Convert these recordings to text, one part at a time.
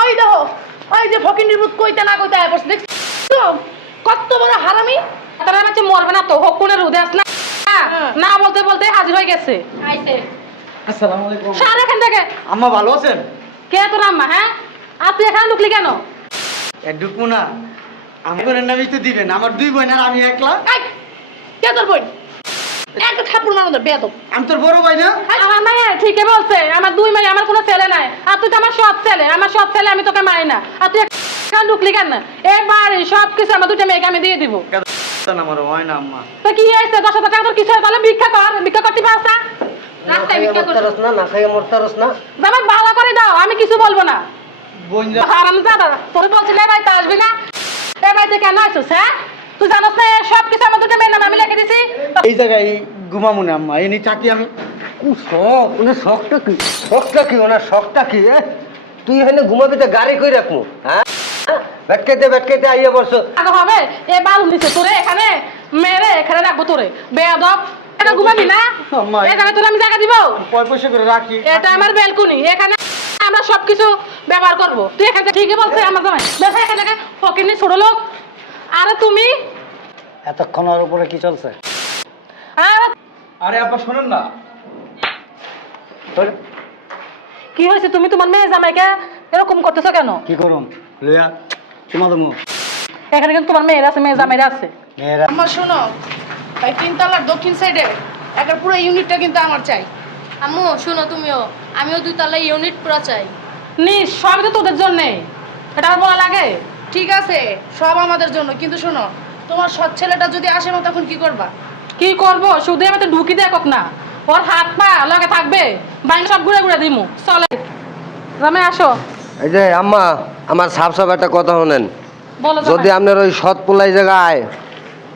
ওই দেখো, ওই যে ফকিন্ডির ভূত কইতে না কইতে আয় বসে দেখছো কত বড় হারামি। তারা নাকি মরবে না তো হকুনের উদাস না না বলতে বলতে হাজির হয়ে গেছে। আইছে। আসসালামু আলাইকুম। সার এখান থেকে। আম্মা ভালো আছেন? কে তোর আম্মা? হ্যাঁ, আর তুই এখানে ঢুকলি কেন? ঢুকবো না, আমি বোনের নামই তো দিবেন। আমার দুই বোন আর আমি একলা। এই, কে তোর বোন? একটা থাপ্পড় মারো তো বেয়াদব। আমি তোর বড় ভাই না? আমার মায়ে ঠিকই বলছে, আমার দুই মেয়ে, আমার কোনো ছেলে নাই। আর তুই তো আমার সৎ ছেলে, আমার সৎ ছেলে, আমি তোকে মারি না। আর তুই এখানে ঢুকলি কেন? এবার সব কিছু আমার দুটো মেয়েকে আমি দিয়ে দিব। আমার হয় না আম্মা। তো কি হয়েছে? 10,000 টাকা তোর কিছু হয় তাহলে ভিক্ষা কর, ভিক্ষা করতে পারছ না? রাস্তায় ভিক্ষা কর না খাইয়ে মরতারস না। আমার ভালো করে দাও, আমি কিছু বলবো না। বোন হারাম দাদা, তোর বলছিলে ভাই তা আসবি না, এ বাড়িতে কেন আসছিস? হ্যাঁ, তুই জানোস না সব কিছু আমার দুটো মেয়ের নামে আমি লিখে দিছি। এই জায়গায় ঘুমাবো না আম্মা, এনে চাকি আমি। শখ ওনার শখটা কি? শখটা কি ওনার শখটা কি? তুই এখানে ঘুমাবি তো গাড়ি কই রাখবো? হ্যাঁ, বেটকাইতে আইয়া বসো। আগে হবে এ বালু দিছে তোরে এখানে মেরে এখানে রাখবো তোরে বেয়াদব। এটা ঘুমাবি না? আম্মা, এই জায়গায় তোর আমি জায়গা দিব। পয়সা করে রাখি। এটা আমার ব্যালকনি, এখানে আমরা সবকিছু ব্যবহার করবো। তুই এখান থেকে ঠিকই বলছে আমার জামাই। দেখো এখান থেকে ফকিনি ছোট লোক। আরে তুমি এতক্ষণ ওর উপরে কি চলছে? আরে আপা শোনেন না। কি হয়েছে? তুমি তোমার মেয়ে জামাইকে এরকম করতেছো কেন? কি করুম লইয়া তোমাদের মুখ এখানে কিন্তু তোমার মেয়ের আছে, মেয়ে জামাইরা আছে। মেয়েরা আমার শোনো, এই তিনতলার দক্ষিণ সাইডে একটা পুরো ইউনিটটা কিন্তু আমার চাই। আম্মু শুনো, তুমিও আমিও 2 তলা ইউনিট পুরো চাই। সবই তো তোদের জন্যে, এটা আমার বলা লাগে? ঠিক আছে, সব আমাদের জন্য, কিন্তু শোনো, তোমার সৎ ছেলেটা যদি আসে না তখন কি করবা? কি করবো? শুধু আমি তো ঢুকি দেখ না, ওর হাত পা লগে থাকবে, বাইরে সব ঘুরে ঘুরে দিমু। চলে জামাই আসো। এই যে আম্মা, আমার সাফ একটা কথা শোনেন। বলো যদি জামাই। আপনার ওই সৎ পোলাই জায়গায়,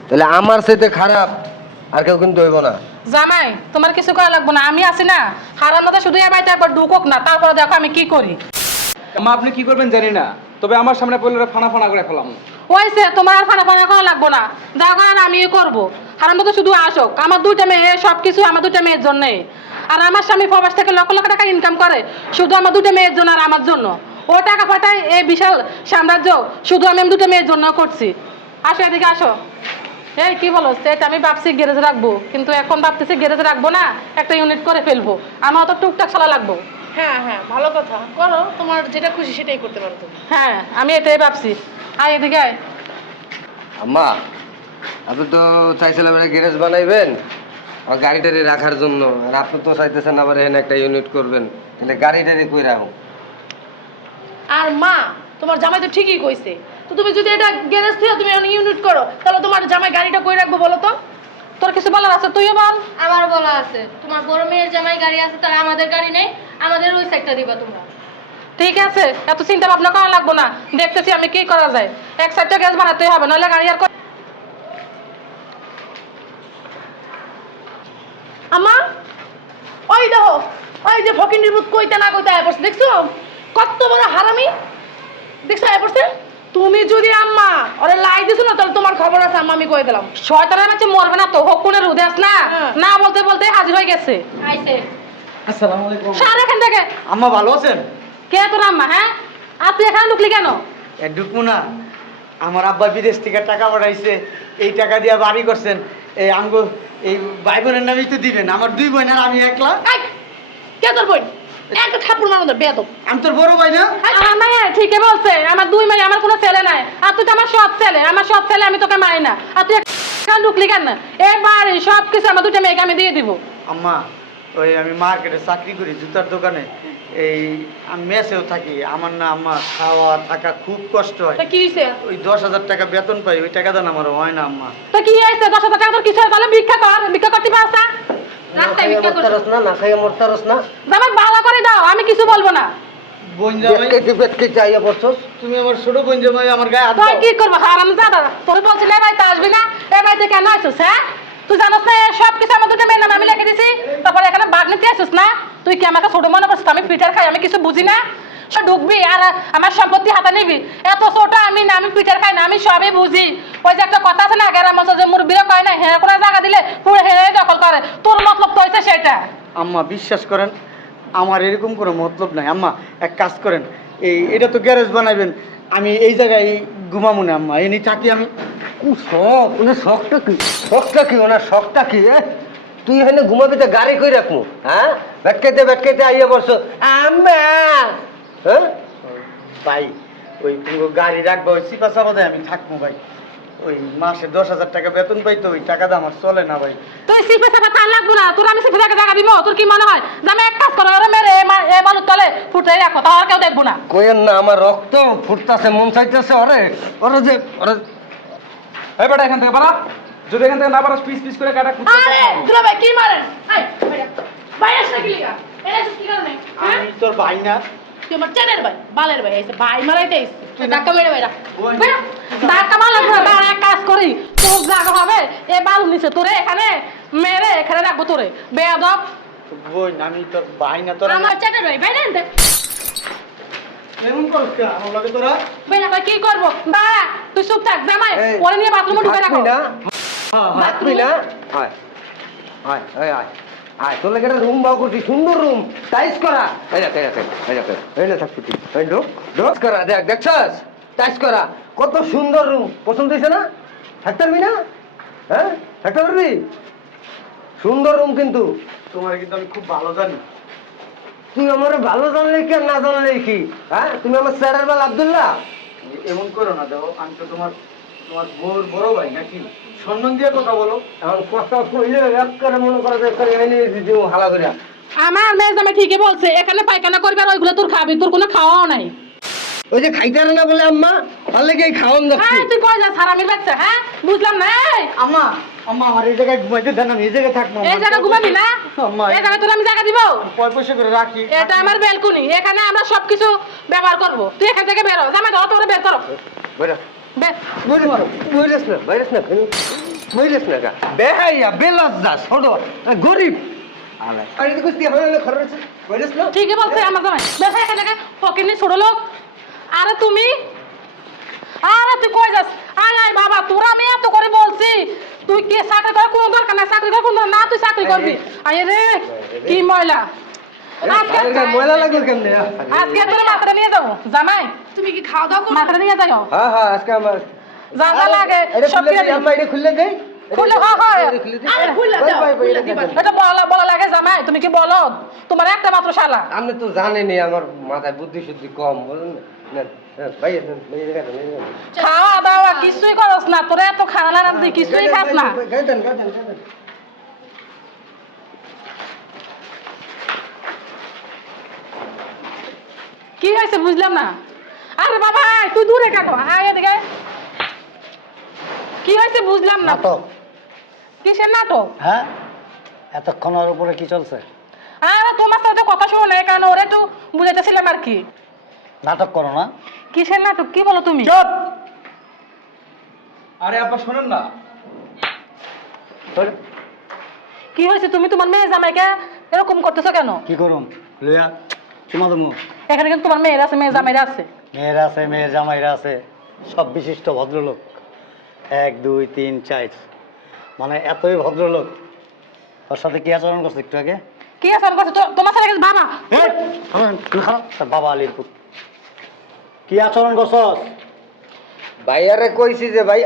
তাহলে আমার সাথে খারাপ আর কেউ কিন্তু হইব না। জামাই তোমার কিছু করা লাগবে না, আমি আছি না। হারার মতো শুধু এ বাড়িতে একবার ঢুকক না, তারপরে দেখো আমি কি করি। মা আপনি কি করবেন জানি না, তবে আমার সামনে পড়লে ফানা ফানা করে ফেলাম। ওইসে তোমার আর ফানা ফানা করা লাগবো না, যা করার আমি করবো। হারার মতো শুধু আসুক, আমার দুইটা মেয়ে, সবকিছু আমার দুইটা মেয়ের জন্যে। আর আমার স্বামী প্রবাস থেকে লক্ষ লক্ষ টাকা ইনকাম করে শুধু আমার দুটো মেয়ের জন্য আর আমার জন্য। ও টাকা পাঠায় এই বিশাল সাম্রাজ্য শুধু আমি দুটো মেয়ের জন্য করছি। আসো এদিকে আসো। এই কি বলো, সেটা আমি ভাবছি গ্যারেজে রাখবো, কিন্তু এখন ভাবতেছি গ্যারেজে রাখবো না, একটা ইউনিট করে ফেলবো। আমার তো টুকটাক চালা লাগবো। হ্যাঁ হ্যাঁ, ভালো কথা, করো, তোমার যেটা খুশি সেটাই করতে পারো তুমি। হ্যাঁ, আমি এটাই ভাবছি। আয় এদিকে আয়। আম্মা, আপনি তো চাইছিলেন গ্যারেজ বানাইবেন আর গাড়ি টাড়ি রাখার জন্য, আর আপনি তো চাইতেছেন আবার এখানে একটা ইউনিট করবেন, তাহলে গাড়ি টাড়ি কই রাখুন? আর মা, তোমার জামাই তো ঠিকই কইছে, তো তুমি যদি এটা গ্যারেজ থেকে তুমি ইউনিট করো, তাহলে তোমার জামাই গাড়িটা কই রাখবো বলো তো? তোর কিছু বলার আছে তুইও বল। আমার বলা আছে, তোমার বড় মেয়ের জামাই গাড়ি আছে, তার আমাদের গাড়ি নেই, আমাদের ওই সাইডটা দিবা তোমরা। ঠিক আছে, এত চিন্তা ভাবনা করা লাগবো না, দেখতেছি আমি কি করা যায়। এক সাইডটা গ্যাস বানাতেই হবে, নাহলে গাড়ি আর আমা, ওই দেখো, ওই যে ফকিন্ডির ভূত কইতে না কইতে আয় বসে দেখছো কত বড় হারামি। দেখছো আয় বসে? তুমি যদি আম্মা ওরে লাই দিছো না, তাহলে তোমার খবর আছে আম্মা, আমি কই দিলাম। শয়তানের মাঝে মরবে না তো হকুনের উদাস না না বলতে বলতে হাজির হয়ে গেছে। আইছে। আসসালামু আলাইকুম। সার এখান থেকে। আম্মা ভালো আছেন? কে তোর আম্মা? হ্যাঁ, আর তুই এখানে ঢুকলি কেন? ঢুকবো না, আমার আব্বা বিদেশ থেকে টাকা পাঠাইছে, এই টাকা দিয়ে বাড়ি করছেন। এই আমগো এই ভাই বোনের নামই তো দিবেন। আমার দুই বোন আর আমি একলা। এই, কে তোর বোন? একটা থাপ্পড় মারো তো বেয়াদব। আমি তোর বড় ভাই না? আমার মায়ে ঠিকই বলছে, আমার দুই মেয়ে, আমার কোনো ছেলে নাই। আর তুই তো আমার সৎ ছেলে, আমার সৎ ছেলে, আমি তোকে মারি না। আর তুই এখানে ঢুকলি কেন? এবার সব কিছু আমার দুটো মেয়েকে আমি দিয়ে দিব। আম্মা, ওই আমি মার্কেটে চাকরি করি, জুতার দোকানে। এই আমি মেসেও থাকি। আমার না আম্মা খাওয়া থাকা খুব কষ্ট হয়। তা কি হইছে? ওই 10,000 টাকা বেতন পাই, ওই টাকা দেন আমার হয় না আম্মা। তো কি হয়েছে? 10,000 টাকা তোর কিছু হয় তাহলে ভিক্ষা কর, ভিক্ষা করতে পারছ না? রাস্তায় ভিক্ষা কর। না খাইয়ে মরতারস না। জামাই ভালো করে দাও, আমি কিছু বলবো না। বোন জামাই, বেটকাইতে আইয়া বসছস। তুমি আমার ছোট বোন জামাই, আমার গায়ে হাত তুই দাও। কি করবো? হারাম দাদা, তোর বলছিল এ বাড়িতে আসবি না, এ বাড়িতে কেন আসছিস? হ্যাঁ, তুই জানোস না সব কিছু আমার দুটো মেয়ের নামে আমি লিখে দিছি, তারপরে এখানে বাঘ নিতে আসছিস না? তুই কি আমাকে ছোট মনে করছিস? আমি পিঠার খাই, আমি কিছু বুঝি না? সব ঢুকবি আর আমার সম্পত্তি হাতে নিবি? এত ছোট আমি না, আমি পিঠার খাই না, আমি সবই বুঝি। ওই যে একটা কথা আছে না, গ্রাম অঞ্চল যে মুরব্বীরা কয় না, হ্যাঁ কোনো জায়গা দিলে পুরো হেরে দখল করে, তোর মতলব তো হয়েছে সেটা। আম্মা বিশ্বাস করেন, আমার এরকম কোনো মতলব নাই। আম্মা এক কাজ করেন, এটা তো গ্যারেজ বানাবেন, আমি এই জায়গায় ঘুমাবো না আম্মা, এনে থাকি আমি। শখ ওনার শখটা কি? শখটা কি ওনার শখটা কি? তুই এখানে ঘুমাবি তো গাড়ি কই রাখবো? হ্যাঁ, ব্যাটকাইতে আইয়া বসো আম্মা। হ্যাঁ ভাই ওই পুরো গাড়ি রাখবো, ওই চিপা চাপাতে আমি থাকবো ভাই। ওই মাসে 10,000 টাকা বেতন পাই, তো ওই টাকাটা আমার চলে না ভাই। তুই সিপে সাপে তার লাগবো না, তোর আমি সিপে থেকে জায়গা দিব। তোর কি মনে হয় যে আমি এক কাজ করো ওরা মেরে এ বালুর তলে ফুটাই রাখো, তাও আর কেউ দেখবো না? কইেন না, আমার রক্ত ফুটতাছে, মন চাইতেছে ওরে যে এই বেটা এখান থেকে বাড়া, যদি এখান থেকে না পারাস পিস পিস করে কাটা খুঁজতে আরে দুলা ভাই কি মারেন? এই ভাই আসলে কি লিগা? এরা কি কারণে? হ্যাঁ আমি তোর ভাই না। তুই আমার চেনের ভাই, বালের ভাই আইছে, ভাই মারাইতে আইছে। তুই ধাক্কা মেরে ভাইরা ধাক্কা মারলে এক কাজ করি, তোর জায়গা হবে এ বালু নিচে, তোরে এখানে মেরে এখানে রাখবো তোরে বেয়াদব। বোন আমি তোর ভাই না, তোর আমার চেনের ভাই ভাই নেন দে। এমন করছ কেন আমার লগে তোরা? বেটা কই কি করবো? বা তুই চুপ থাক, জামাই এই, ওরে নিয়ে বাথরুমে ঢুকে রাখো। না থাকবি না? আয় আয় আয় আয় আয়, তোর লাগে একটা রুম বাউ করছি, সুন্দর রুম, টাইস করা। এই দেখ এই না থাকবি তুই, এই ঢোক করা, দেখছস টাইস করা, কত সুন্দর রুম। পছন্দ হয়েছে না? থাকতে পারবি না? হ্যাঁ থাকতে পারবি? সুন্দর রুম কিন্তু। তোমার কিন্তু আমি খুব ভালো জানি। তুই আমার ভালো জানলে কি আর না জানলে কি? হ্যাঁ তুমি আমার স্যারের বেল আব্দুল্লাহ। এমন করো না, দেখো আমি তো তোমার বড় ভাই নাকি, সম্মান দিয়ে কথা বলো। এখন কথা কইলে এক করে মনে করা যায় এনে দিও হালা করে। আমার মেয়ে জামাই ঠিকই বলছে, এখানে পায়খানা করবে আর ওইগুলো তোর খাবি, তোর কোনো খাওয়াও নাই। ওই যে খাইতে পারে না বলে আম্মা, আর লেগে খাওয়ান হ্যাঁ যাচ্ছে। তুই কই যাস হারামির বাচ্চা? হ্যাঁ বুঝলাম না। এই আম্মা আম্মা আমার এই জায়গায় ঘুমাইতে দেন, আমি এই জায়গায় থাকবো। এই জায়গা ঘুমাবি না? আম্মা এই জায়গা তোর আমি জায়গা দিব? পয়সা করে রাখি। এটা আমার বেলকুনি, এখানে আমরা সবকিছু ব্যবহার করব। তুই এখান থেকে বেরো, জামাই ধর তোরে বের করো। বইরা বের। ভাইরাস না কা বেহাইয়া বেলজ্জা ছোট গরিব আলাই আরে তো কুস্তি হলে খরচ ভাইরাস না। ঠিকই বলছে আমার জামাই। বের এখান থেকে, ফকিনি ছোট লোক। আরে তুমি, আরে তুই কই যাস? আয় আয় বাবা, তোরা আমি এত করে বলছি, তুই কি চাকরি করার কোনো দরকার না, চাকরি করার কোনো দরকার না, তুই চাকরি করবি। আয় রে কি ময়লা। আজকে ময়লা লাগলো কেমনে? আজকে তোর মাথাটা নিয়ে যাবো জামাই, তুমি কি খাওয়া দাওয়া করো? মাথাটা নিয়ে যাও। হ্যাঁ হ্যাঁ আজকে আমার যা যা লাগে এটা সব খুলে দিয়ে দেই দিবি। আম্মা, এটা খুলে দেই। খুলে হ্যাঁ হ্যাঁ খুলে দেই। আরে খুলে দাও, খুলে দিবা। এটা বলা লাগে জামাই, তুমি কি বলো? তোমার একটা মাত্র শালা। আপনি তো জানেনই আমার মাথায় বুদ্ধি শুদ্ধি কম, বলেন না ভাই খাওয়া দাওয়া কিছুই করস না, তোরা এত খানা রান্দি কিছুই খাস না। গাইতেন কি হয়েছে বুঝলাম না। আরে বাবা তুই দূরে কেন? আয় এদিকে। কি হয়েছে বুঝলাম না। নাটক? কিসের নাটক? হ্যাঁ এতক্ষণ ওর উপরে কি চলছে? আরে তোমার সাথে কথা শুনো না, কারণ ওরে একটু বুঝাইতেছিলাম আর কি। নাটক করো না। কিসের নাটক কি বলো তুমি? আরে আব্বা শোনেন না, কি হয়েছে? তুমি তোমার মেয়ে জামাইকে এরকম করতেছো কেন? কি করুম লইয়া তোমার তো এখানে কিন্তু তোমার মেয়ের আছে, মেয়ে জামাইরা আছে। মেয়েরা আছে, মেয়ের জামাইরা আছে, সব বিশিষ্ট ভদ্রলোক। 1 2 3 4 মানে এতই ভদ্রলোক। ওর সাথে কি আচরণ করছে একটু আগে? কি আচরণ করছে? তোমার সাথে গেছে বাবা। তার বাবা আলীর পুত। কি আচরণ করছস? ভাইয়ারে কইছি যে ভাই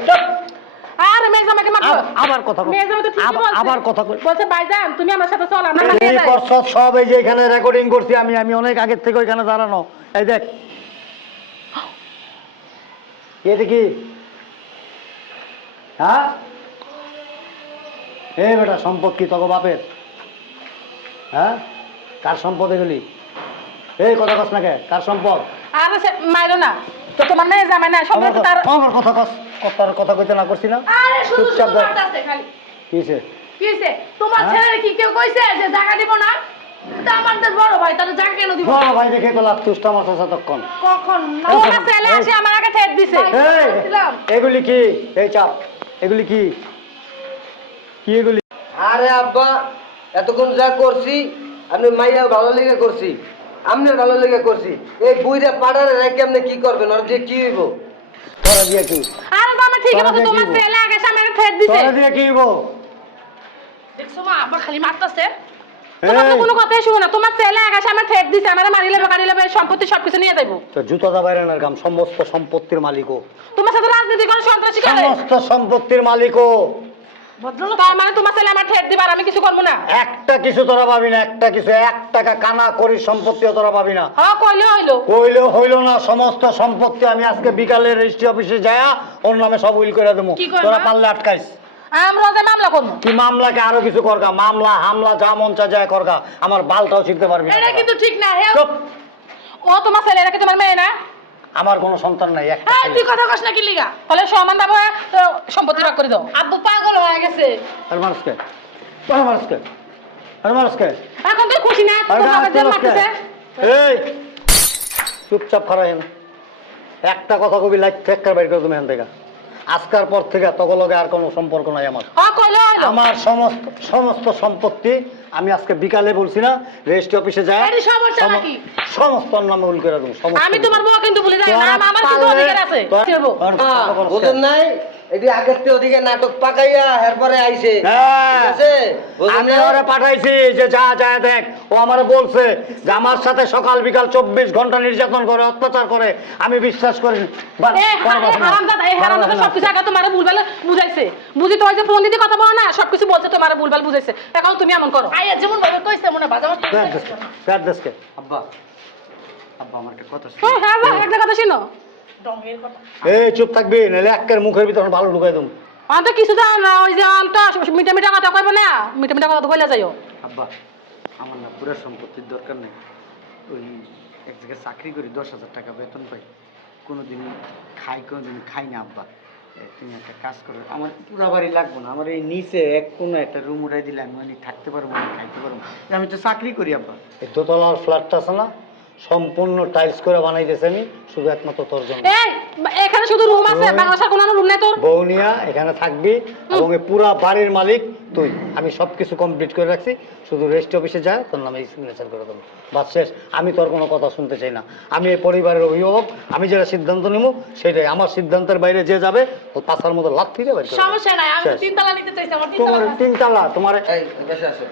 আরে মেয়ে জামাইকে মারছো। আবার কথা কই। মেয়ে জামাই তো ঠিকই বলছে। আবার কথা কই। বলছে ভাইজান তুমি আমার সাথে চলো, আমরা নিয়ে এই যাই। করছস সব এই যে এখানে রেকর্ডিং করছি আমি অনেক আগের থেকে ওইখানে দাঁড়ানো। এই দেখ এটা কি? হ্যাঁ এই বেটা সম্পদ কি তোকে বাপের? হ্যাঁ কার সম্পদ এগুলি? এই কথা কস না কে? কার সম্পদ? আরে সে মাইরো না তো, তোমার মেয়ে জামাই না সব তার। আমার কথা কস, কথার কথা কইতে না করছি না। আরে শুধু চুপচাপ শুধু দেখ। মারতাছে খালি। কি হইছে? কি হইছে? তোমার হ্যাঁ? ছেলের কি কেউ কইছে যে জায়গা দিব না? তা আমাদের বড় ভাই, তাহলে জায়গা কেন দিব? বড় ভাই দেখে তো লাভ তুষ্ট আমার ততক্ষণ। কখন না? তোমার ছেলে এসে আমার আগে ঠেট দিছে। এই দিলাম। এগুলি কি? এই চাপ এগুলি কি? কি এগুলি? আরে আব্বা এতক্ষণ যা করছি আপনি মাইয়া ভালো লেগে করছি, আমনে ভালো লেগে করছি। এই বুইরা পাড়ারে রেখে আপনি কি করবেন? আর যে কি হইব? তোরা দিয়ে কি? আরে জামাই ঠিক তোরা আছে, তোমার দেখিব। ছেলে আগে সামনে ঠেট দিছে। তোরা দিয়ে কি হইব? দেখছো মা, আব্বা খালি মারতাছে। তোমার তো এই। কোনো কথাই শুনো না, তোমার ছেলে আকাশে আমার ঠেক দিছে, আমার মারি লেবে সম্পত্তি সবকিছু নিয়ে যাবো। তো জুতোটা বাইরানোর কাম, সমস্ত সম্পত্তির মালিকও, তোমার সাথে রাজনীতি করে সন্ত্রাসী করে, সমস্ত সম্পত্তির মালিকও। তার মানে তোমার ছেলে আমার ঠেক দিবার, আমি কিছু করবো না। একটা কিছু তোরা পাবি না, একটা কিছু, 1 টাকা কানা করি সম্পত্তিও তোরা পাবি না। হ্যাঁ কইলে হইলো। কইলেও হইল না, সমস্ত সম্পত্তি আমি আজকে বিকালে রেজিস্ট্রি অফিসে যায়া ওর নামে সব উইল করে দেবো। কি করবা? তোরা পারলে আটকাইস। আমরা যে মামলা করবো। কি মামলাকে আরো কিছু করগা, মামলা হামলা যা মন চা যায় করগা, আমার বালটাও শিখতে পারবি না। এটা কিন্তু ঠিক না। হে চুপ। ও তোমার ছেলে, এটা কি তোমার মেয়ে না? আমার কোনো সন্তান নাই, একটা এই, ছেলে। তুই কথা কস না কি লিগা? তাহলে সমান দাবো, সম্পত্তি ভাগ করে দাও। আব্বু পাগল হয়ে গেছে। আর মানুষকে, আর মানুষকে, আর মানুষকে। এখন তুই খুশি না? আর তোর বাবা যে মারতেছে। এই চুপচাপ খারাই না, একটা কথা কবি লাইক ঠেক্কার বাইর করে তুমি এখান থেকে। আজকার পর থেকে তগলগে আর কোনো সম্পর্ক নাই আমার। হ্যাঁ কইলে হইলো। আমার সমস্ত সম্পত্তি আমি আজকে বিকালে বলছি না, রেজিস্ট্রি অফিসে যায় এর সমস্যা নাকি? সমস্ত নামে উল করে দেবো। আমি তোমার বউ কিন্তু ভুলে যাই না, তোরা আমার কিন্তু পারলে- অধিকার আছে। দেবো। বুঝুন নাই এটি আগের থেকে ওদিকে নাটক পাকাইয়া এরপরে আইছে, হ্যাঁ, ঠিক আছে? বুঝুন আমি নাই? ওরা পাঠাইছি যে যা যা দেখ, ও আমারে বলছে যে আমার সাথে সকাল বিকাল 24 ঘন্টা নির্যাতন করে, অত্যাচার করে, আমি বিশ্বাস করি। হারামজাদা সবকিছু আগে তোমারে ভুলভাল বুঝাইছে। বুঝি তো ওই যে ফোন দিতে কথা বলো না, সবকিছু বলছে তোমারে ভুলভাল বুঝাইছে। এখন তুমি এমন করো। আইয়া যেমন ভাবে কইছে মনে বাজা মারতে। আব্বা, আব্বা আমার একটা কথা শোনো। হ্যাঁ হ্যাঁ একটা কথা শুনো। ডঙ্গের কথা। এই চুপ থাকবি, নাহলে একের মুখের ভিতর ভালো ঢুকাই দেবো। অন্ত কিছু জানো না, ওই যে অন্ত মিঠা মিঠা কথা কইবো না, মিঠা মিঠা কথা কইলা যাইও। আব্বা, আমার না পুরো সম্পত্তির দরকার নেই। ওই এক জায়গায় চাকরি করি, 10,000 টাকা বেতন পাই, কোনোদিন কোনোদিন খাই না। আব্বা, তুমি একটা কাজ করো, আমার পুরা বাড়ি লাগবো না, আমার এই নিচে এক কোনো একটা রুম উঠাই দিলে আমি মানে থাকতে পারবো, মানে খাইতে পারবো। আমি তো চাকরি করি আব্বা। এই দোতলার ফ্ল্যাটটা আছে না, সম্পূর্ণ টাইলস করে বানাইতেছে আমি, শুধু একমাত্র তোর জন্য। এই এখানে শুধু রুম আছে, বাংলাদেশের কোনো রুম নেই তোর? বৌনিয়া এখানে থাকবি এবং এই পুরা বাড়ির মালিক তুই। আমি সবকিছু কমপ্লিট করে রাখছি, শুধু রেজিস্ট্রি অফিসে যায় তোর নামে সিগনেচার করে দেবো, বাস শেষ। আমি তোর কোনো কথা শুনতে চাই না, আমি এই পরিবারের অভিভাবক, আমি যেটা সিদ্ধান্ত নেব সেটাই। আমার সিদ্ধান্তের বাইরে যে যাবে ও পাশার মতো লাথ ফিরে বাইরে সমস্যা নাই, আমি 3 তালা নিতে চাইছি, আমার 3 তোমার তালা। 3 তালা তোমার। এই বসে আসো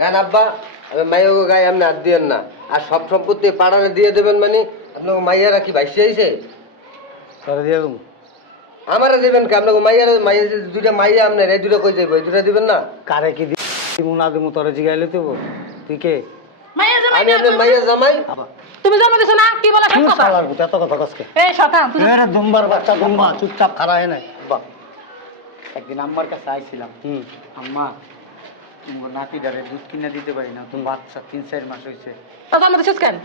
গান আব্বা, আমি মাইয়াকে গায়ে আপনি হাত দিয়েন না। আর সব সম্পত্তি পাড়ারে দিয়ে দেবেন মানে আপনার মাইয়ারা কি ভাইসে আইছে? তোরা দিয়ে দেবো। আমারে দেবেন কি? আপনাকে মাইয়ারা মাইয়া যে দুইটা মাইয়া আপনার, এই দুটো কই যাইব? এই দুটো দিবেন না? কারে কি দিবো না দেবো তোরা জিগাইলে দেবো, তুই কে? মাইয়া জামাই আমি না, আপনার মাইয়া জামাই। আবার তুমি জন্ম দিছো না, কি বলে তুই কথা? শালার ভূত, এত কথা কসকে? এই শতান তুই এরে দুম্বার বাচ্চা, দুম্বা চুপচাপ খাড়া হয় না। বাহ, একদিন আম্মার কাছে আইছিলাম, আম্মা তোমার নাতিটারে দুধ কিনে দিতে পারি না, তুমি বাচ্চা 3-4 মাস হয়েছে। তো জন্ম দিছিস কেন?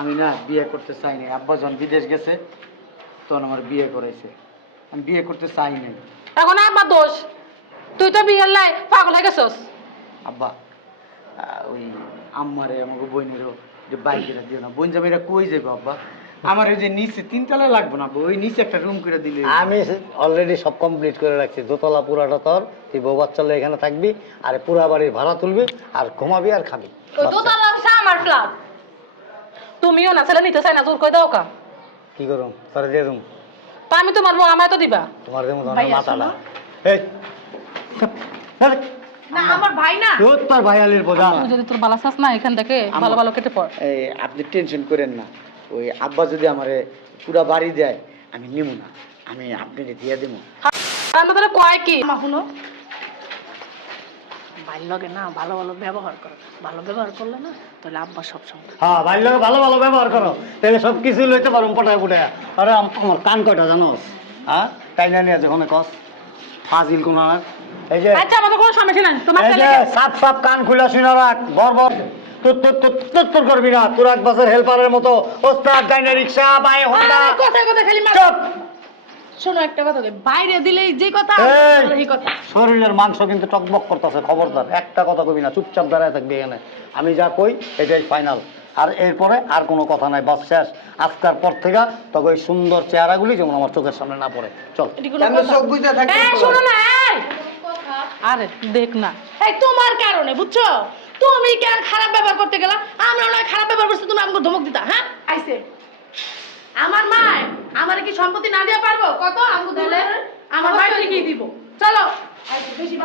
আমি না বিয়ে করতে চাই নাই, আব্বা যখন বিদেশ গেছে তখন আমার বিয়ে করাইছে, আমি বিয়ে করতে চাই নাই। এখন আমার দোষ, তুই তো বিয়ের লাই পাগল হয়ে গেছস। আব্বা, ওই আম্মারে আমাকে বইনেরও যে বাইকেরা দিও না, বোন যাবে, এরা কই যাবো আব্বা? আমার ওই যে নিচে 3 তলা লাগবে না, ওই নিচে একটা রুম করে দিলে। আমি অলরেডি সব কমপ্লিট করে রাখছি, দোতলা পুরাটা তোর, তুই বউ বাচ্চা লয়ে এখানে থাকবি, আর পুরা বাড়ির ভাড়া তুলবি, আর ঘুমাবি আর খাবি। ওই দোতলা আছে আমার ফ্ল্যাট। তুমিও না ছেলে নিতে চাই না, জোর করে দাও কা। কি করুম তোরা দিয়ে দেবো? তা আমি তোমার বউ, আমায় তো দিবা। তোমার যেমন ভাইয়া, মাথাটা শোনো। এই না আমার ভাই না। তোর ভাই আলির বোঝা। তুই যদি তোর বালা চাস না, এখান থেকে ভালো ভালো কেটে পড়। এই আপনি টেনশন করেন না, ওই আব্বা যদি আমারে পুরা বাড়ি দেয় আমি নিব না, আমি আপনাকে দিয়ে দেবো। আমাদের কয় কি? মা শুনো, ভালো লাগে না, ভালো ভালো ব্যবহার করো, ভালো ব্যবহার করলে না তাহলে আব্বা সব সময়। হ্যাঁ, ভাই লোক ভালো ভালো ব্যবহার করো, তাহলে সব কিছু লইতে পারো পটায় পটায়। আরে আমার কান কয়টা জানোস? হ্যাঁ, তাই জানি আছে ওখানে কস ফাজিল কোন। এই যে আচ্ছা আমাদের কোনো সমস্যা নাই, তোমার এই যে ছেলে সাপ সাপ কান খুলে শুনে রাখ, বরবর তোর করবি না, তোর 1 বছর হেল্পারের মতো ওস্তাদ গাইনা রিক্সা বাই হোন্ডা। কথায় কথায় খালি মার। চুপ। শোনো একটা কথা কই, বাইরে দিলেই যে কথা এই, এই কথা। শরীরের মাংস কিন্তু টকবক করতেছে, খবরদার একটা কথা কবি না, চুপচাপ দাঁড়ায় থাকবি এখানে। আমি যা কই এটাই ফাইনাল, আর এরপরে আর কোনো কথা নাই, বাস শেষ। আজকার পর থেকে তবে ওই সুন্দর চেহারাগুলি যেমন আমার চোখের সামনে না পড়ে। চল। এটি কোনো আমি কথা? চোখ বুঝে থাকি। এই শোনো না, এই আরে দেখ না, এই তোমার কারণে বুঝছো, তুমি কেন খারাপ ব্যবহার করতে গেলা? আমরা নয় খারাপ ব্যবহার করছি, তুমি আমাকে ধমক দিতা। হ্যাঁ আইছে আমার মা, আমার কি সম্পত্তি না দিয়ে পারবো? কত আমাকে দিলে আমার ভাই ঠিকই দিব। চলো বেশি